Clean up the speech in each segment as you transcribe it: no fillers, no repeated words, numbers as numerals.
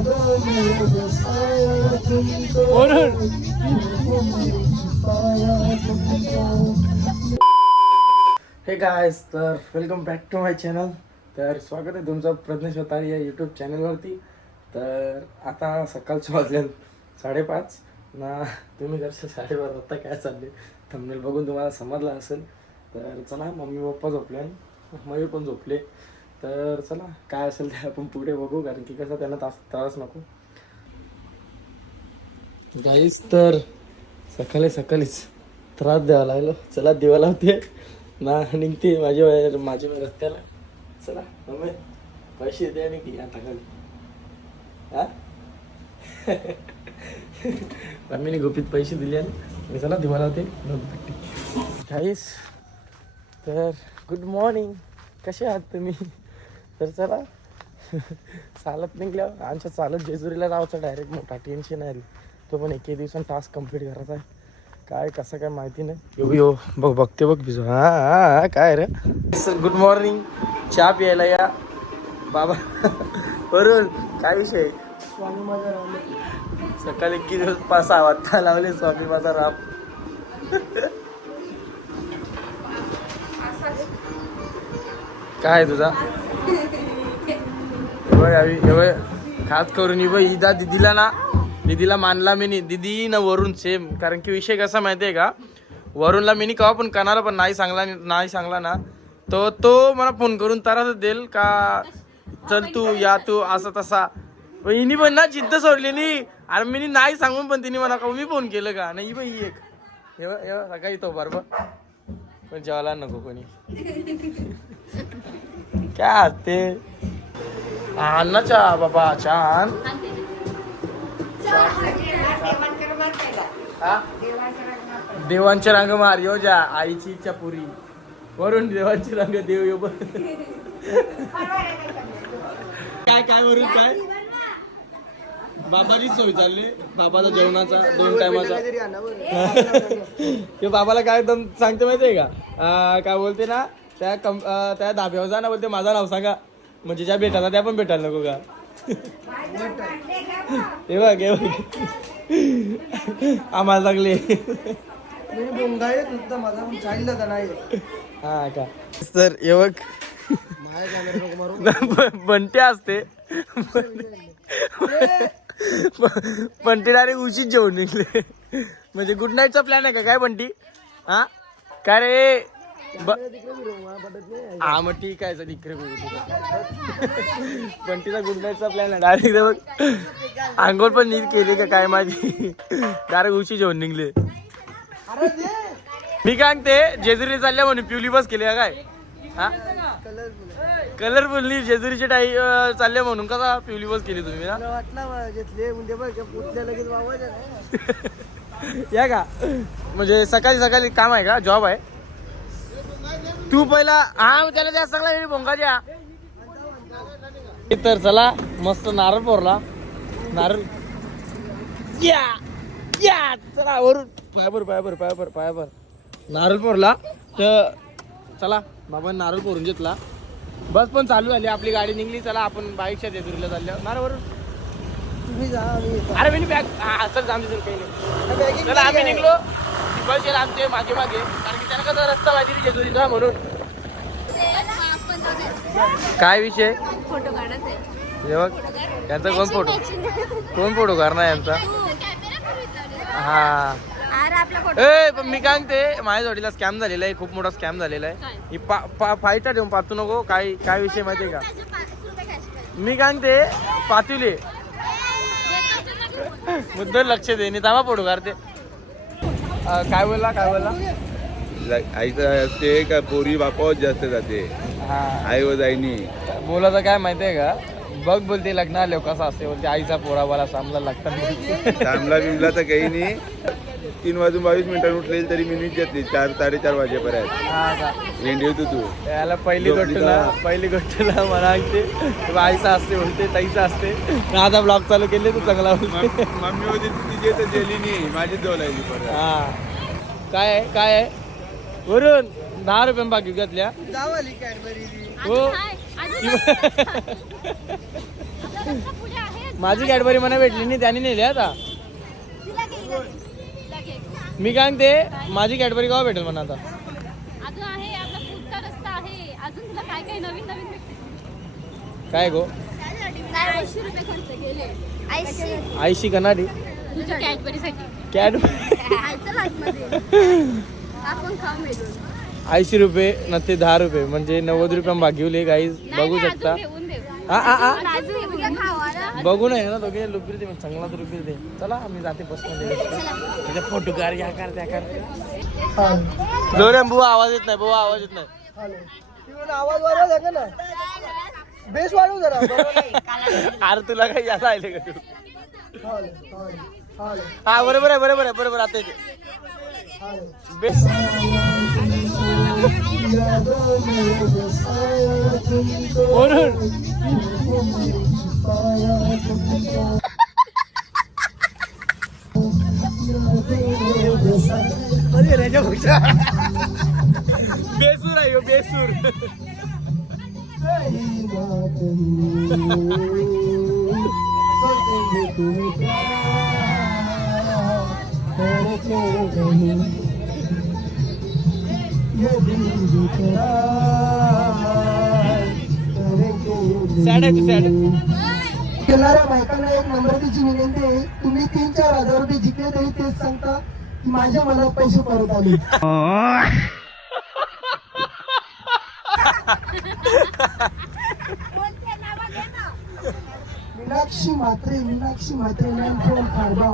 हे गायस, तर welcome back to my channel. तर स्वागत आहे तुमचं प्रज्ञेश होतारी या यूट्यूब चॅनलवरती. तर आता सकाळचे वाजले 5:30 ना. तुम्ही जर 5:30 वाजता काय चालले थंबनेल बघून तुम्हाला समजलं असेल. तर चला, मम्मी पप्पा झोपले, मम्मी पण झोपले. तर चला, काय असेल ते आपण पुढे बघू, कारण की कसं त्यांना त्रास नको. गाईस, तर सकाळीच त्रास द्यावा लागलो. चला, दिवा लावते ना, निघते माझ्या रस्त्याला. चला मम्मी, पैसे द्या की आता खाली. हा मम्मीने गुपित पैसे दिले आणि चला दिवा लावते. गाईस, तर गुड मॉर्निंग, कसे आहात तुम्ही? तर चला चालत निघल्यावर आमच्या चालत जेजुरीला जायचं डायरेक्ट. मोठा टेन्शन आहे, तो पण एक दिवसात टास्क कंप्लीट करत आहे. काय कसं काय माहिती नाही. यो बघते भिजू. हा काय रे सर, गुड मॉर्निंग. चहा प्यायला या बाबा. वरून काय विषय? स्वामी माझा राम. सकाळी किती दिवस 5-6 वाजता लावले स्वामी माझा राम. काय तुझा खास करून इदा दीदीला मानला मी नाही. दीदी ना वरून सेम. कारण की विषय कसा माहिती आहे का, वरूनला मी कवा पण करणार, पण नाही सांगला ना तो मला फोन करून तरच देईल का चल तू या तू असं तसा. हिनी पण ना जिद्द सोडली नाही. अरे मी नाही सांगून पण तिने मला मी फोन केलं का नाही. बाई एक सकाळी तो बरोबर पण जेवायला नको कोणी. काय असते अन्नाच्या बाबा छान. देवांचे रंग मार यो जा आईची इच्छा पुरी. वरून देवांचे रंग देव यो. काय वरून काय बाबाची सोय चालली. बाबाचा जेवणाचा 2 टायमाचा. ते बाबाला काय दम सांगते माहितीये का, काय बोलते ना, त्या धाब्यावर जा ना, बोलते माझं नाव सांगा म्हणजे ज्या भेटायला त्या पण भेटायला नको का. हे बघ आम्हाला लागले. हा का. तर हे बघ बंटे असते. बंटी डायरेक्ट उशीच जेवून निघले. म्हणजे गुड नाईटचा प्लॅन आहे का काय बंटी? हा काय रे हा मग ठीक आहे. इकडे बंटीचा गुड नाईटचा प्लॅन आहे. डायरेक्ट बघ आंघोळ पण नीट केली का काय माझी. डायरेक्ट उशी जेवून निघले. मी काय ते जेजुरी चालल्या म्हणून पिवली बस केली का काय? हा कलरफुल जेजुरीचे टाई चालले म्हणून कसा पिवली बस केली तुम्ही ना? या का म्हणजे सकाळी काम आहे का, जॉब आहे? तू पहिला हा त्याला जास्त लागला भोंगाच्या. तर चला मस्त नारळ फोरला. नारळ या चला वरून पायावर नारळ फोरला. तर चला बाबा नारळ फोरून घेतला. बस पण चालू झाली, आपली गाडी निघली. चला आपण बाईकच्या जेजुरीला चाललो. नारळ वरून तुम्ही जा. अरे मी बॅग चल जाम काही नाही. चला आम्ही निघलो. आमचे मागे कारण की त्यांना कसा रस्ता माहिती जेजुरीचा म्हणून. काय विषय? फोटो काढायचा हे बघ यांचा कोण फोटो करणार यांचा? हा पण मी काय सांगते, माझ्या जोडीला स्कॅम झालेला आहे, खूप मोठा स्कॅम झालेला आहे. फाईटा ठेवून पाहतो नको. काय विषय माहितीये का, मी काय सांगते पातुले मुद्दल लक्ष दे नाही तामा फोटो काढते. काय बोलला आईचं असते का पोरी बापावर जास्त जाते. आई व जाईनी बोलायचं काय माहितीये का, बघ बोलते लग्न आले कसं असते, बोलते आईचा पोरावाला सामला लागतात. थांबला बिमला तर काही नाही. 3:22 उठलेली तरी मी नीट घेतली 4-4:30 वाजेपर्यंत. भेंडी होतो तू याला पहिली गोष्टला म्हणायचे आईचा असते, बोलते ताईचा असते. आता ब्लॉग चालू केले तू चांगला बोलते. मम्मी होती तिचे तर गेली नाही, माझीच बोलायची परत. हा काय आहे वरून 10 रुपये बाकी घेतल्या. हो माझी कॅडबरी मला भेटली नाही, त्याने नेली आता. मी काय ते माझी कॅडबरी केव्हा भेटेल म्हणा आता. अजून आहे आपला पुढचा रस्ता आहे, अजून तुला काय काय नवीन नवीन भेटते. काय गो 80 रुपये खर्च केले आईशी कनाडी तुझ्या कॅडबरीसाठी. आपण खाऊ मिळून 80 रुपये न ते 10 रुपये म्हणजे 90 रुपये भागवले गाईज. बघू शकता. बघू नाही ना दोघे लुकीर दे चांगला तर लुकीर दे. चला आम्ही जाते बसमध्ये. फोटो कार या कर त्या कर जोरे बुवा आवाज येत नाही. बुवा आवाज येत नाही. आवाज वाढवा सांगा ना, बेस वाढव जरा. अरे तुला काही यायला आले का तू. हा बरोबर आहे बरोबर आहे बरोबर. आता येते बेस. बेसूर आहे ह्यो, बेसूर. सॅड आहे तू सॅड. खेळणाऱ्या बायकांना एक नम्रतेची विनंती आहे, तुम्ही 3-4 हजार रुपये जिंकले तरी तेच सांगता की माझ्या मला पैसे परत आले. Meenakshi Mhatre man from Kharba.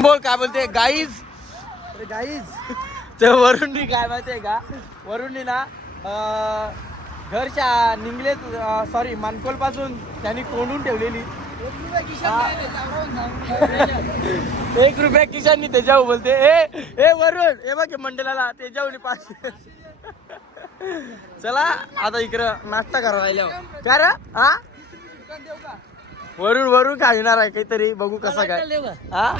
बोल काय बोलते गाईज. ते वरुणी काय माहितीये का, वरुणी ना घरच्या निंगले सॉरी मानकोल पासून त्यांनी कोंडून ठेवलेली 1 रुपया किशांनी त्याच्यावर बोलते. ए वरुण हे बघ मंडलाला त्याच्यावर 5. चला आता इकडं नाश्ता करा राहिल्या काय रे. हा वरून खाणार आहे काहीतरी, बघू कसा काय. हा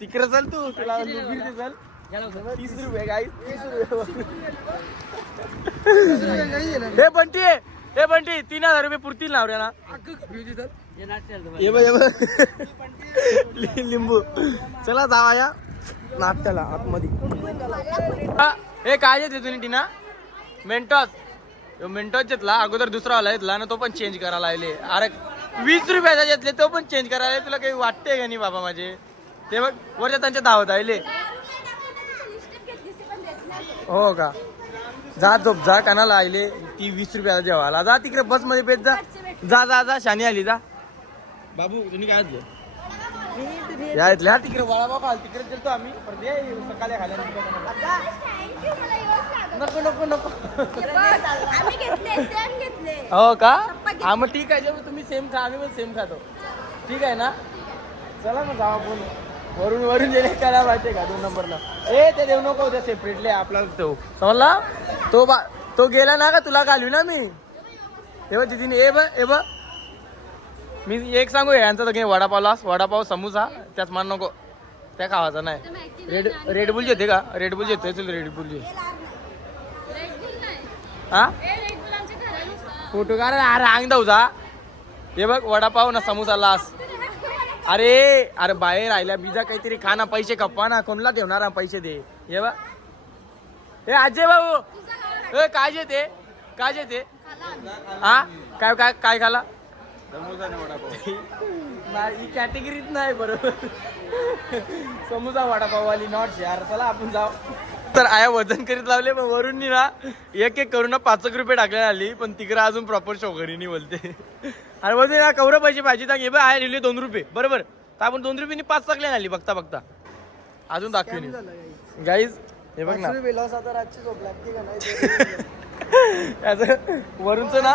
तिकडे चल तू, तुला चल 30 रुपये गाई. 30 रुपये. हे बंटी 3000 रुपये पुरतील ना ना. लिंबू. चला जावा या नाश्त्याला आतमध्ये. हे काय येते तुम्ही टीना मेंटॉस घेतला अगोदर, दुसरा वाला घेतला ना तो पण चेंज करायला लागले. अरे 20 रुपयाचा घेतले तो पण चेंज करायला. तुला काही वाटतंय का नाही बाबा माझे. ते बघ वरच्या त्यांच्या धावत आले. हो का, जा झोप जा कानाला आले. ती 20 रुपयाला जेवायला जा तिकडे बस मध्ये पेट जा. जा जा जा शानी आली जा. बाबू तुम्ही काय यातल्या तिकडे वडापाव खाल तिकडे गेलतो आम्ही. सकाळी खाल्या नको नको नको. हो का, हा मग ठीक आहे. जेव्हा तुम्ही सेम खा आम्ही पण सेम खातो. ठीक आहे ना. चला मग जाऊ आपण. वरून गेले काय माहितीये का 2 नंबरला. ते देऊ नको त्या सेपरेटली आपला तो समजला. तो गेला ना का तुला घालवी ना मी. हे बघ तिथे ए बघ मी एक सांगू यांचा तर वडापाव समोसा त्याच मान नको त्या खावाचा नाही. रेडबुल येते का, रेडबुल येते. चल रेडबुल हा फोटो का अरे अंग दाऊ जा. हे बघ वडापाव ना समोसा लास. अरे बाहेर राहिल्या बिजा काहीतरी खा ना, पैसे कपवा ना. कोणला ठेवणार पैसे दे. हे बघ हे अजय भाऊ काय जेते हा काय काय काय खाला. ही कॅटेगरीच नाही बरोबर. समोसा वडापाववाली नॉट यार. चला आपण जाऊ. तर आया वजन करीत लावले पण वरून ना एक करून 5 रुपये टाकल्या आली. पण तिकडे अजून प्रॉपर शोकरीनी बोलते. आणि बोलते ना कवरं पैसे पाहिजे सांग. हे बघ आया लिहिले 2 रुपये बरोबर. तर आपण 2 रुपयांनी 5 टाकल्या आली बघता अजून दाखवी गाईज. हे बघ ना वरूनच ना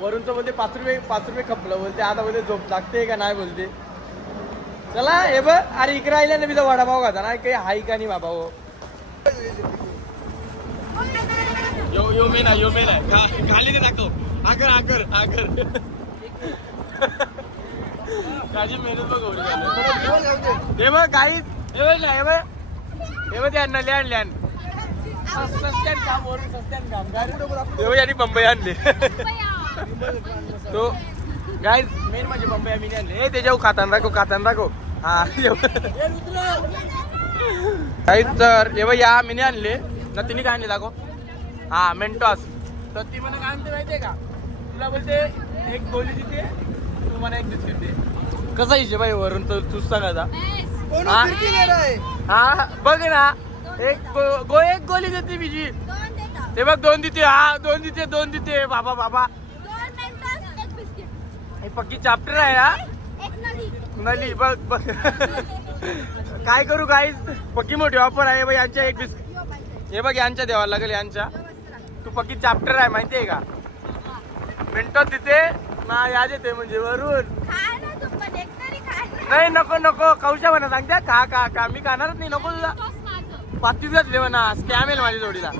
वरूनच बोलते 5 रुपये खपलं बोलते. आता बोलते झोप लागते का नाही बोलते. चला हे बघ, अरे इकडे आल्या ना मी तर वडापाव खाता ना काही हाय का नाही बाबा हो. यो मेना खाली ते दाखव. आकर माझी मेहनत बघ एवढी झाली. हे बघ गाईच हे बघ त्यांना लॅन सस्त्यान काम वरून सस्त्यान काम हे यांनी बंबई आणले. तो गाईज मेन म्हणजे बंबई आम्ही आणले. हे त्याच्यावर खाताना दाखव हा गाईज. तर हे बघ या मीने आणले ना तिने काय आणले दाखव. हा मेंटॉस. तर ती मला काय आणते माहितीये का, तुला बोलते एक गोली देते तू मला एक बिस्किट दे. कसा हिशे बाई वरून तर तूच सांगायचा. हा बघ ना एक गोली देते बिजी. ते बघ 2 देते. हा 2 देते बाबा. हे पक्की चॅप्टर आहे हा. नली बघ काय करू गाईज, पक्की मोठी ऑफर आहे बघ यांच्या एक बिस्किट. हे बघ यांच्या द्यावा लागेल यांच्या. तू पक्की चॅप्टर आहे माहितीये का. मिनटात तिथे ना याद येते म्हणजे वरून. नाही नको कौशा म्हणा सांगते का मी खाणारच नाही. नको तुला पातीच घातले म्हणा. स्कॅम येईल माझ्या जोडीला.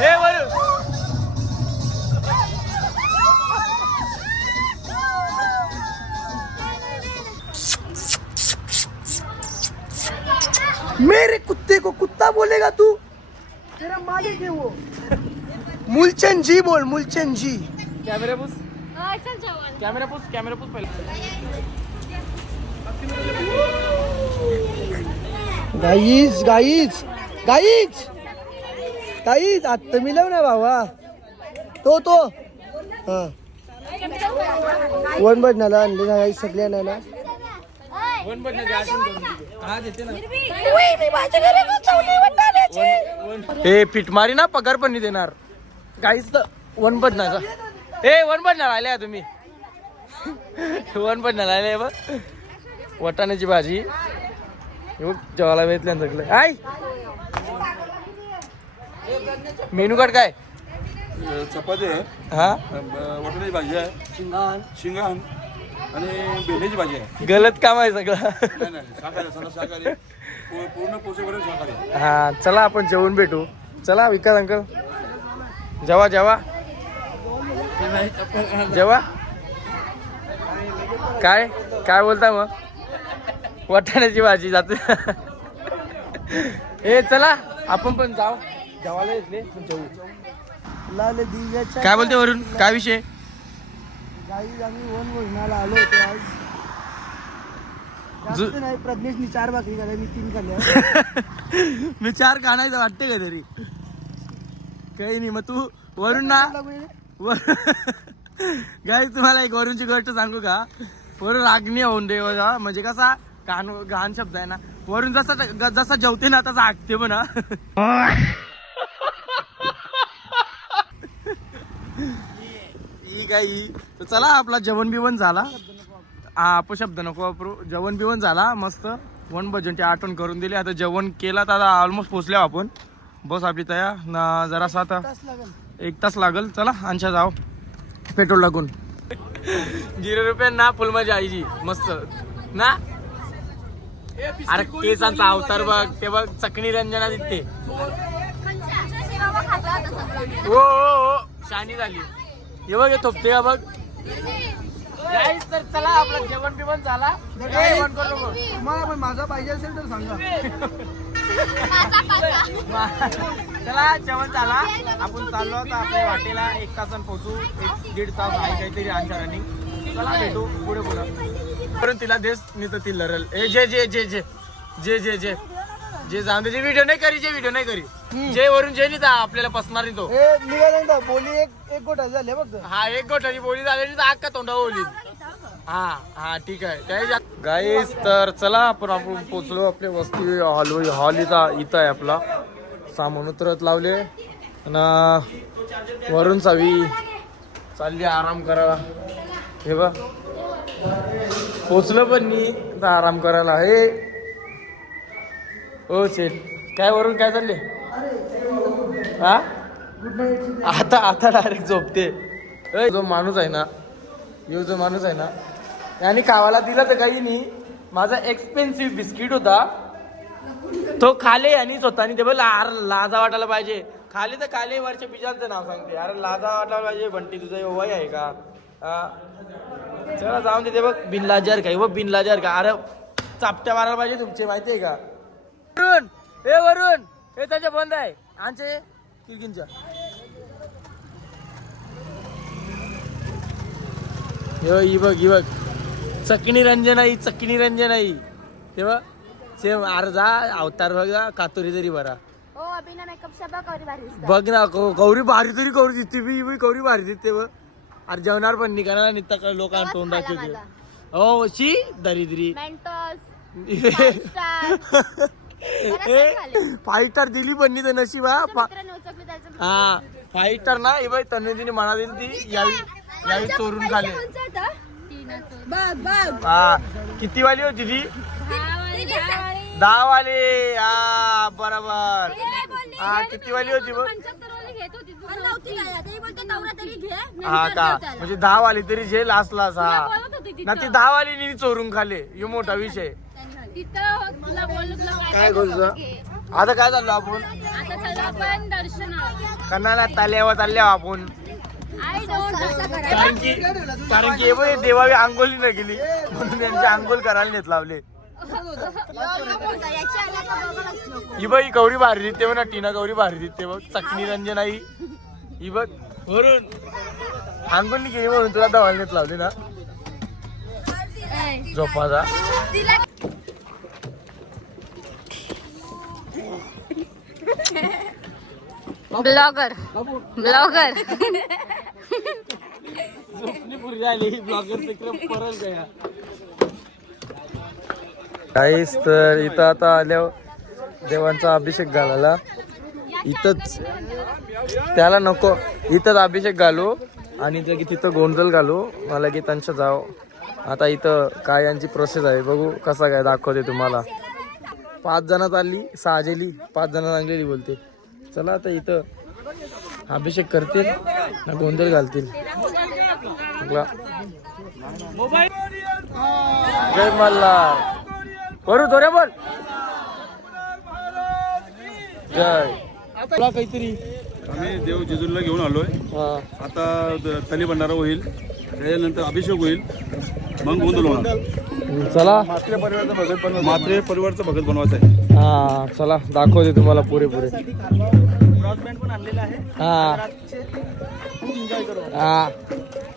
हे वरून मेरे कुत्ते को कुत्ता बोलेगा तू, तेरा मालिक है वो. मुलचंद जी बोल, मुलचंद जी. कॅमेरा पुस चल जेवण. कॅमेरा पुस पहिला. गाईज आता मिळव ना भावा. तो हा 1 बटनाला आणले ना गाईज सगळ्यांना ना. हे पीठ मारी ना पगार पण नाही देणार काहीच. तर 1 बटनाचा 1 बटणार आले तुम्ही. 1 बटणार आले बघ. वटाण्याची भाजी जेवायला भेटल्या सगळं. आय मेनू कार्ड काय. चपाती आहे, हा वाटाण्याची भाजी आहे, शिंगाण आणि भेंडीची भाजी आहे. गलत काम आहे सगळं. नाही शाकाहारी पूर्ण पोसेपर्यंत शाकाहारी. हा चला आपण जेवून भेटू. चला विकास अंकल जेवा काय बोलता मग. वाटाण्याची भाजी जाते. ए चला आपण पण जाऊ जेवायला येतले पण जेवू. लाल दिव्याच्या काय बोलते वरून काय विषय. गाईज आम्ही 1 भोजनाला आलो होतो आज. जास्त नाही, प्रज्ञेशनी 4 भाकरी खाल्ल्या, मी 3 खाल्ल्या. मी 4 खाण्याचं वाटते का तरी काही नाही. मग तू वरून ना गाई तुम्हाला एक वरूनची गोष्ट सांगू का. वरून रागणी होऊन दे म्हणजे कसा घाण शब्द आहे ना. वरून जसा जेवते ना तसा हाकते म्हणा. काही तर चला आपला जेवण बिवण झाला. हा अपशब्द नको वापरू. जेवण बिवण झाला मस्त. 1 बजेंटची आठवण करून दिली. आता जेवण केला तर आता ऑलमोस्ट पोहोचलो आपण. बस आपली तयार ना. जरासा आता 1 तास लागल. चला आणशा जाऊ पेट्रोल लागून. 0 रुपये ना फुल मजा आईची मस्त ना. अरे केसांचा अवतार बघ ते बघ. चकणी रंजना दिसते. हो शानी झाली. हे बघ हे थोपते का बघ. तर चला आपलं जेवण बिवण झाला. तुम्हाला पण माझा पाहिजे असेल तर सांगा. चला जेवण झाला. आपण चाललो आता आपल्या वाटेला. 1 तासानं पोहोचू. 1-1.5 तास आहे काहीतरी आमच्या रनिंग. चला भेटू पुढे तिला देस मी तर ती लरल. जे जाऊन जे व्हिडिओ नाही करी जे वरून जे नाही आपल्याला पसणार नाही तो. मी काय सांगतो, बोली एक गोठा झाले बघ. हा 1 गोठाची बोली झाली तर अख्खा तोंडा बोली. हा ठीक आहे गाईस. तर चला आपण पोचलो आपल्या वस्ती हॉल इथं आहे आपला. सामान उतरत लावले आणि वरून चावी चालली आराम करा. हे बघ पोचलो पण मी आता आराम करायला. हे हो चेल काय वरून काय चालले हा आता डायरेक्ट झोपते. जो माणूस आहे ना जो माणूस आहे ना याने खावाला दिला तर काही नाही. माझा एक्सपेन्सिव्ह बिस्किट होता तो खाले आणि स्वतःनी ते बोल लाजा वाटायला पाहिजे. खाले तर खाले वरच्या बिजाचं नाव सांगते. अरे लाजा वाटायला पाहिजे. बंटी तुझं वय आहे का? चला जाऊन दे. बघ बिनलाजार काय बघ बिनलाजार का. अरे चापट्या मारायला पाहिजे तुमचे माहिती आहे का. वरून हे त्याच्या बंद आहे आमचे किलकिनच्या. ही बघ चकणी रंजनाई तेव्हा सेम अर्धा अवतार बघा कातोरी तरी बरा. बघ ना गौरी भारी तरी गौरी दिसते. मी गौरी भारी दिसते. बघ अरे जेवणार पण नाही कारण निघता लोकांना तोंड दाखवते. हो शी दरिद्री फाईटर दिली पण नाही तर नशीब. हा फाईटर ना ही बाई तन्वीने म्हणा दिली ती यावी चोरून खाले. हा किती वाली होती ती? 10 वाली. हा बरोबर. हा किती वाली होती बघ. हा का म्हणजे 10 वाली तरी जे लास्ट हा ना ती 10 वाली चोरून खाले. हे मोठा विषय. काय बोलतो आता काय चाललो आपण कन्नाला ताल्यावर चालल्या आपण. कारण की देवावी आंघोळी नाही गेली म्हणून त्यांची आंघोळ करायला नेत लावले. ही बघ ही गौरी भारी दिसते बघ ना. टीना गौरी भारी दिसते बघ. चकणी रंजन आई ही बघ वरून आंघोळ नाही गेली म्हणून तुला दवाला नेत लावले ना झोपाचा. ब्लॉगर काहीच. तर इथं आता आल्यावर देवांचा अभिषेक घालायला इथंच त्याला नको इथंच अभिषेक घालू आणि तिथं गोंधळ घालू. मला की त्यांच्या जाव. आता इथं काय यांची प्रोसेस आहे बघू कसा काय दाखवते तुम्हाला. 5 जण चालली 6 गेली 5 जण चांगलेली बोलते. चला आता इथं अभिषेक करतील ना गोंधळ घालतील. जय मल्हार करू तो रे बोल जय. तुला काहीतरी आम्ही देव जेजूरला घेऊन आलोय. आता तली भंडारा होईल त्याच्यानंतर अभिषेक होईल मग गोंधळ होणार. चला मात्रे परिवारचं भगत बनवायचं आहे. हा चला दाखवते तुम्हाला पुरे. हा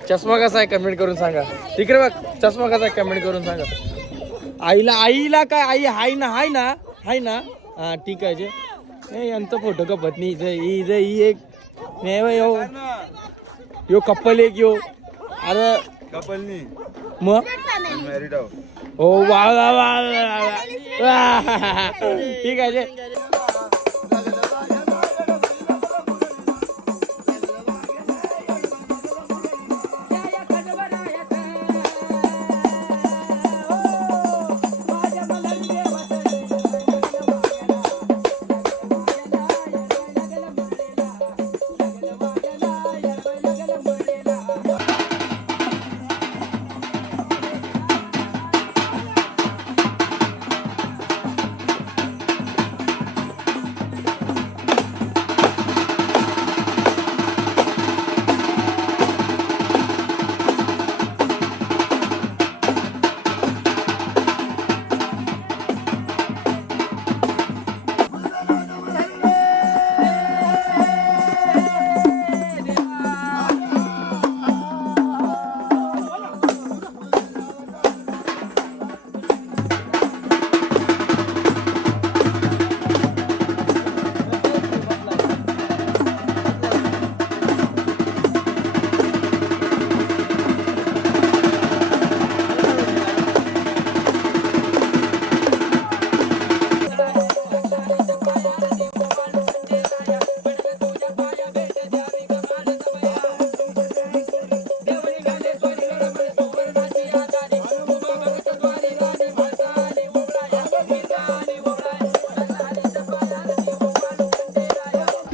चष्मा कसा आहे कमेंट करून सांगा. तिकडे बघ चष्मा कसा आहे कमेंट करून सांगा. आईला काय आई हाय ना. हा ठीक आहे. जे यांचा फोटो का पत्नी ही एक यो कपल एक यो. अरे कपल नाही मग मॅरिड आहो. ओ वा ठीक आहे.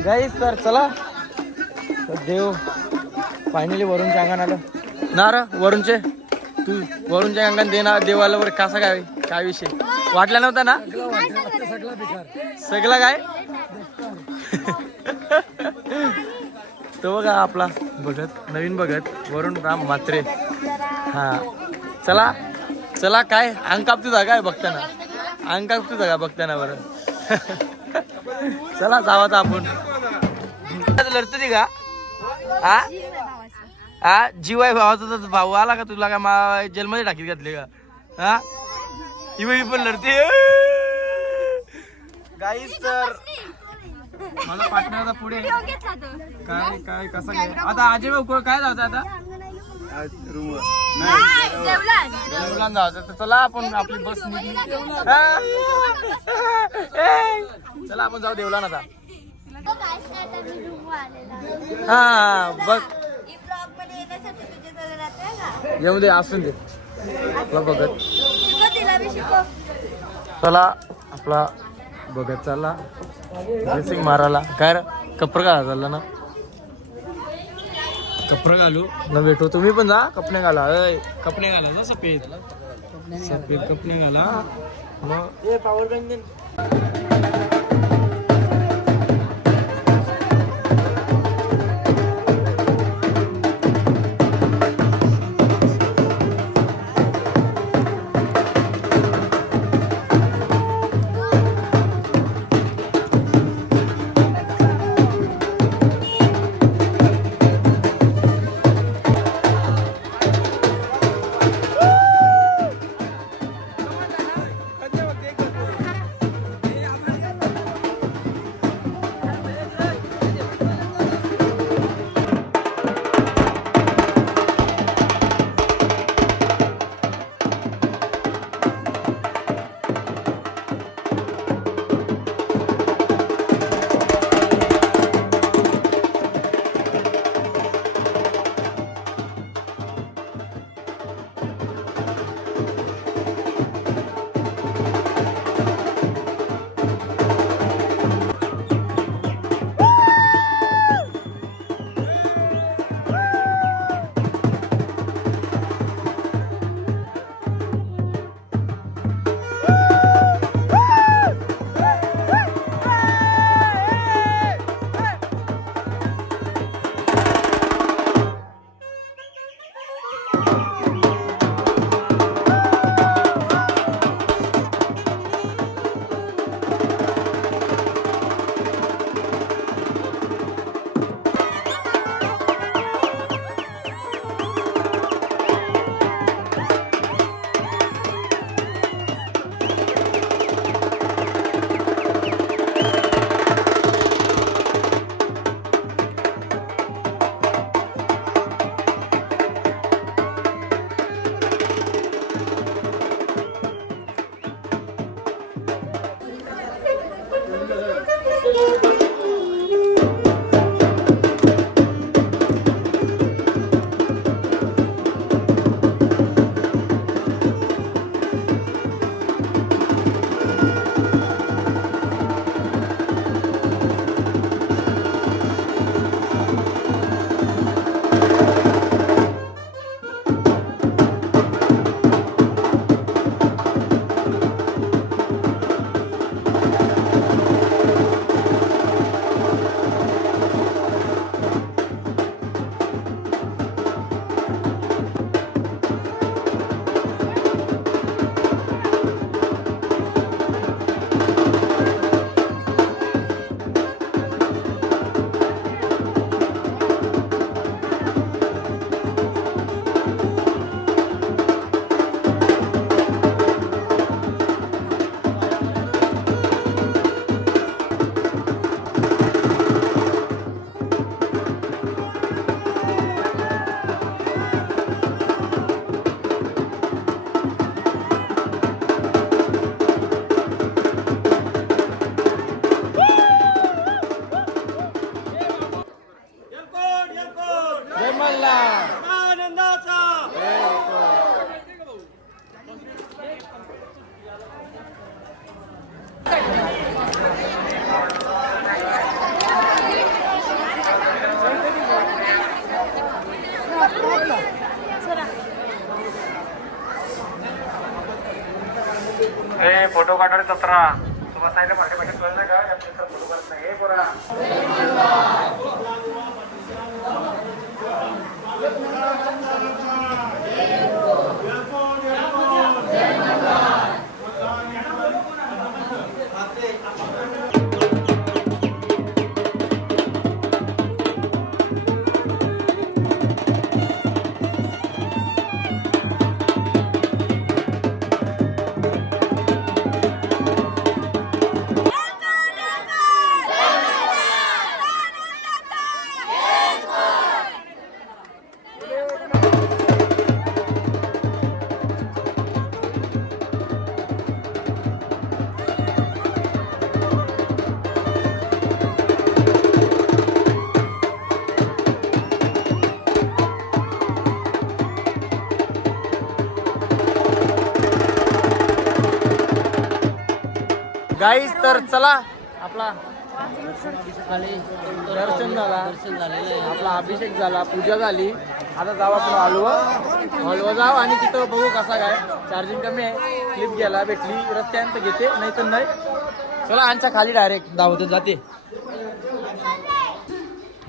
गाईस तर चला तर देव फायनली वरूनच्या अंगण आलं ना रे वरूनचे तू वरूनच्या अंगण दे ना देवाला वर कसा काय काय विषय वाटला नव्हता ना सगळा काय तो बघा आपला बघत नवीन बघत वरून राम म्हात्रे हा चला चला काय अंग कापतो जा काय बघताना अंग कापतो जा का बघताना बरं चला जावा तर आपण लढतो ती का हा हा जीव आहे भावाचा तर भाऊ आला का तुला काय जेलमध्ये टाकीत घातले का हा ही पण लढते गाईस तर मला पाठवण्याचा पुढे काय काय कसं काय आता अजय भाऊ काय जायचं आता देवलान जायचं तर चला आपण आपली बस निघली चला आपण जाऊ देवलान आता हा बघ येऊ दे असून दे आपला बघत चला आपला बघत चालला ड्रेसिंग मारायला काय कपडे घाला चालला ना कपडे घालू न भेटू तुम्ही पण जा कपडे घाला कपडे घाला जा सफेद सफेद कपडे घाला मग पॉवर बँक वाटाडे जत्रा तुम्हाला सांगितलं मराठी भाषेत कळलं का या प्लेसला फोटो करत नाही हे पोरा गाईज तर चला आपला दर्शन झाला आपला अभिषेक झाला पूजा झाली आता जाऊ आपण हलवा जाऊ आणि तिथं बघू कसा काय चार्जिंग कमी आहे क्लिप घ्यायला भेटली रस्त्यानंत घेते नाही तर नाही चला आमच्या खाली डायरेक्ट धावत जाते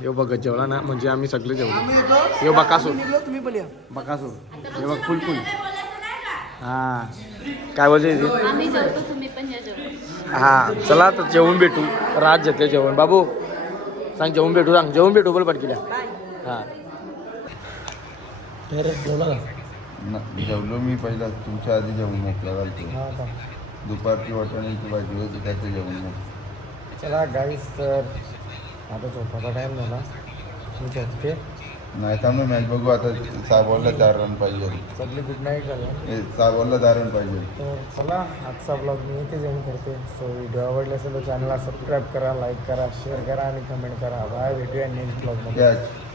यो बघ जेवला ना म्हणजे आम्ही सगळे जेवलो यो बकासूर तुम्ही पण या बकासूर हे बघ फुल हा काय बोलते आम्ही जेवतो तुम्ही पण या जेवतो हा चला तर जेवून भेटू रात घेतले जेवण बाबू सांग जेवून भेटू बोल पटकीला हा जेवला जेवलो मी पहिला तुमच्या आधी जेवण म्हटलं दुपारची वाटण्याची भाजी होती त्याचं जेवण चला गाईस तर आता झोपाचा टाइम झाला मी झोपते नाही तर आम्ही मॅच बघू आता 6 बॉलला 4 रन पाहिजे सगळी गुड नाईट झाला 6 बॉलला 10 रन पाहिजे तर चला आजचा ब्लॉग मी इथे जेवण करते सो व्हिडिओ आवडला असेल तर चॅनलला सबस्क्राईब करा लाईक करा शेअर करा आणि कमेंट करा बाय भेटूया नेक्स्ट ब्लॉगमध्ये कॅच